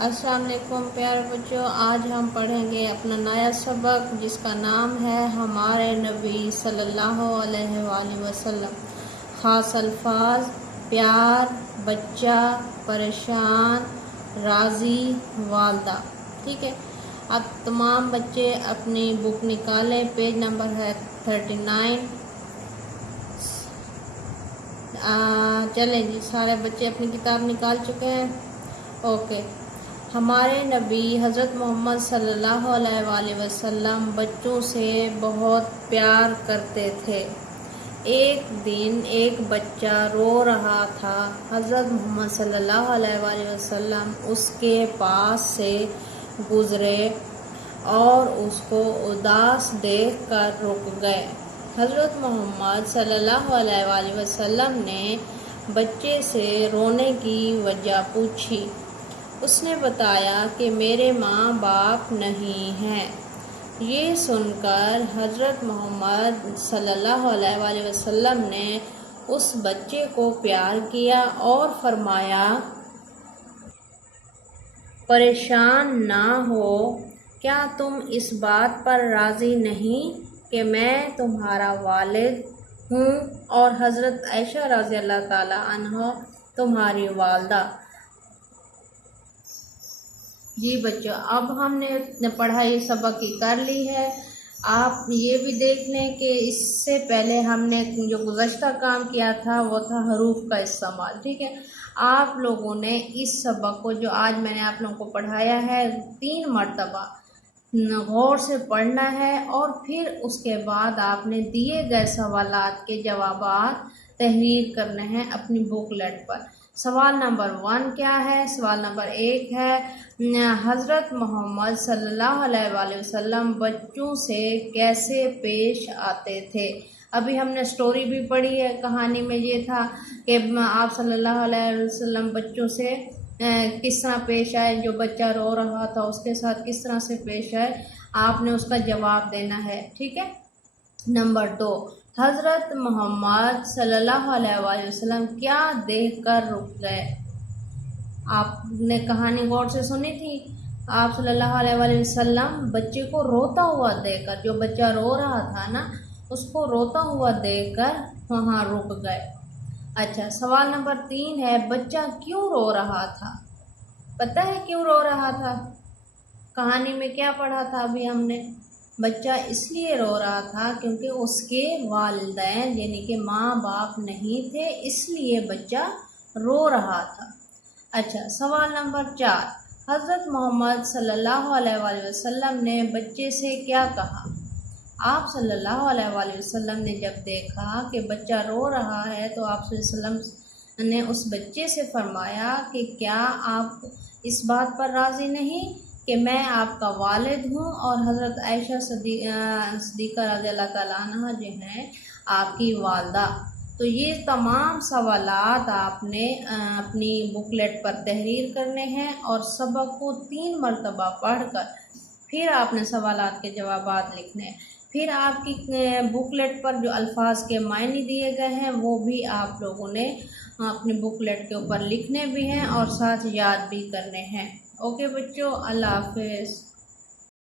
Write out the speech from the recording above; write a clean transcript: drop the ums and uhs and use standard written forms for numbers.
अस्सलाम वालेकुम प्यारे बच्चों, आज हम पढ़ेंगे अपना नया सबक जिसका नाम है हमारे नबी सल्लल्लाहु अलैहि वसल्लम। ख़ास अल्फाज: प्यार, बच्चा, परेशान, राज़ी, वालदा। ठीक है, अब तमाम बच्चे अपनी बुक निकालें। पेज नंबर है 39। चलें जी, सारे बच्चे अपनी किताब निकाल चुके हैं। ओके। हमारे नबी हज़रत मोहम्मद सल्लल्लाहु अलैहि वसल्लम बच्चों से बहुत प्यार करते थे। एक दिन एक बच्चा रो रहा था। हज़रत मोहम्मद सल्लल्लाहु अलैहि वसल्लम उसके पास से गुज़रे और उसको उदास देखकर रुक गए। हज़रत मोहम्मद सल्लल्लाहु अलैहि वसल्लम ने बच्चे से रोने की वजह पूछी। उसने बताया कि मेरे माँ बाप नहीं हैं। ये सुनकर हज़रत मोहम्मद सल्लल्लाहु अलैहि वसल्लम ने उस बच्चे को प्यार किया और फरमाया, परेशान ना हो, क्या तुम इस बात पर राज़ी नहीं कि मैं तुम्हारा वालिद हूँ और हज़रत आयशा रज़ी अल्लाह ताला अन्हा तुम्हारी वालदा। जी बच्चों, अब हमने पढ़ाई सबक की कर ली है। आप ये भी देख लें कि इससे पहले हमने जो गुज़श्ता काम किया था वो था हरूफ का इस्तेमाल। ठीक है, आप लोगों ने इस सबक को जो आज मैंने आप लोगों को पढ़ाया है 3 मरतबा गौर से पढ़ना है और फिर उसके बाद आपने दिए गए सवालात के जवाबात तहरीर करने हैं अपनी बुकलेट पर। सवाल नंबर 1 क्या है? सवाल नंबर 1 है, हज़रत मोहम्मद सल्लल्लाहु अलैहि वसल्लम बच्चों से कैसे पेश आते थे? अभी हमने स्टोरी भी पढ़ी है। कहानी में ये था कि आप सल्लल्लाहु अलैहि वसल्लम बच्चों से किस तरह पेश आए। जो बच्चा रो रहा था उसके साथ किस तरह से पेश आए, आपने उसका जवाब देना है। ठीक है। नंबर 2, हज़रत मोहम्मद सल्लल्लाहु अलैहि वसल्लम क्या देखकर रुक गए? आपने कहानी गौर से सुनी थी। आप सल्लल्लाहु अलैहि वसल्लम बच्चे को रोता हुआ देखकर, जो बच्चा रो रहा था ना, उसको रोता हुआ देखकर वहाँ रुक गए। अच्छा, सवाल नंबर 3 है, बच्चा क्यों रो रहा था? पता है क्यों रो रहा था? कहानी में क्या पढ़ा था अभी हमने? बच्चा इसलिए रो रहा था क्योंकि उसके वालिदैन यानी कि माँ बाप नहीं थे, इसलिए बच्चा रो रहा था। अच्छा, सवाल नंबर 4, हज़रत मोहम्मद सल्लल्लाहु अलैहि वसल्लम ने बच्चे से क्या कहा? आप सल्लल्लाहु अलैहि वसल्लम ने जब देखा कि बच्चा रो रहा है तो आप सल्लल्लाहु अलैहि वसल्लम ने उस बच्चे से फरमाया कि क्या आप इस बात पर राज़ी नहीं कि मैं आपका वालिद हूँ और हज़रत आयशा सिद्दीक़ा रज़ी अल्लाह ताला अन्हा जो हैं आपकी वालदा। तो ये तमाम सवालात आपने अपनी बुकलेट पर तहरीर करने हैं और सबक को 3 मरतबा पढ़कर फिर आपने सवालात के जवाबात लिखने हैं। फिर आपकी बुकलेट पर जो अल्फाज के मायने दिए गए हैं वो भी आप लोगों ने अपनी बुकलेट के ऊपर लिखने भी हैं और साथ याद भी करने हैं। ओके बच्चों, अल्लाह हाफ़िज़।